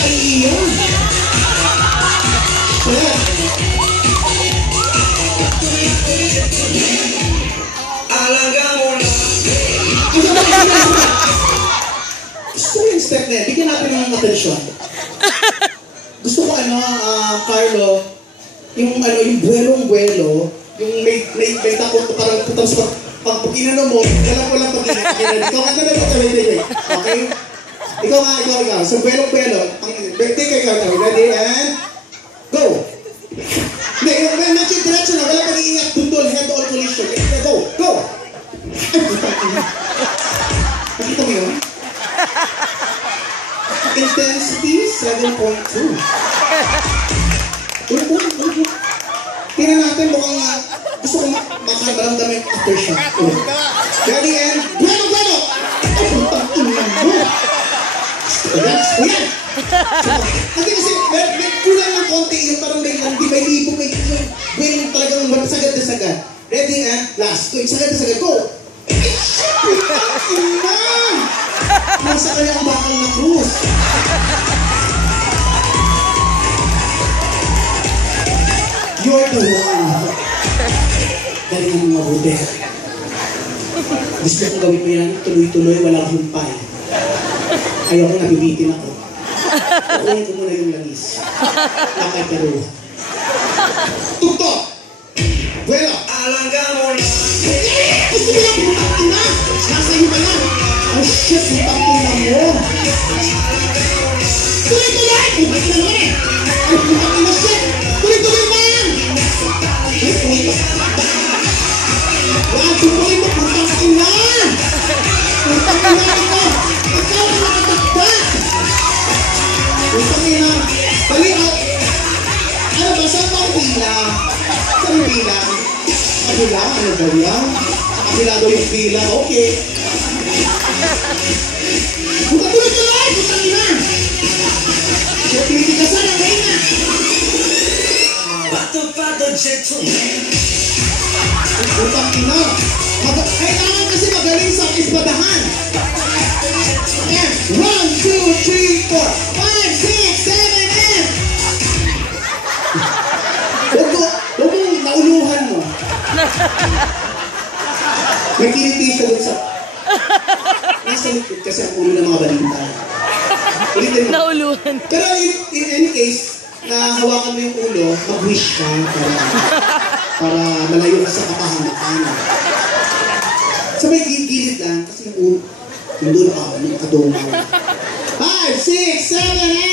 ay iyon. Ayan. Alaga mo na. Gusto ko yung step na yan. Bigyan natin ng atensyon. Gusto ko Carlo, yung buwelong-buwelo, yung may takot parang putang sa pag inano mo, walang pag-inano. Ikaw ka wait. Okay? Ikaw. So, buwelong-buwelo. Take ikaw. Ready? And go! Hindi, medyo diretso na. Wala pag-iingat. Bundol, head-on collision. Go! Nakita mo yun? Intensity 7.2. Ulit. Tingnan natin mukhang gusto ko maramdaman yung aftershock. Ready and bueno! Ay, putang ina mo! Yan! Kasi may kulang ng konti yung parang may libo yung talagang sagad. Ready and last. Sagad. Go! Ay, shit! Putang ina! Nasa kanya ang bakal na krus. You're the one. Galing mo mabuti. Gusto kong gawin mo yan, tuloy-tuloy, walang humpay. Ayoko nabibitin ako. Kukunin ko muna yung langis. Lakay Peru. Tuktok! Bueno! Alaga mo na! Gusto mo lang putang ina! Nasa iyo ba yan? Oh shit, putang ina mo! Tuloy-tuloy! Putang ina naman eh! Ay, putang ina shit! Tuloy-tuloy ba yan? Tuloy mo, putang ina! Putang ina ako! Ikaw ang nakatakda! Putang ina! Bali, ano ba? Saan ba ang pila? Saan ang pila? Kabila? Ano ba yan? Kabila daw yung pila. Okay. Tuloy-tuloy! Putang ina! Pinitigasan ang kaya! Bato-bato gentleman! Putang ina! Kailangan kasi magaling sa ispadahan! Ayan! 1, 2, 3, 4, 5, 6, 7, 8! Huwag mo nauluhan mo. May kiliti siya dun sa... Nasa likod kasi ang ulo ng mga balita. Ulitin mo. Nauluhan. Pero in any case, na hawakan mo yung ulo, mag-wish ka para malayo ka sa kapahamakan. So may gilid lang, kasi yung ulo ka, yung kadungaw. 5, 6, 7,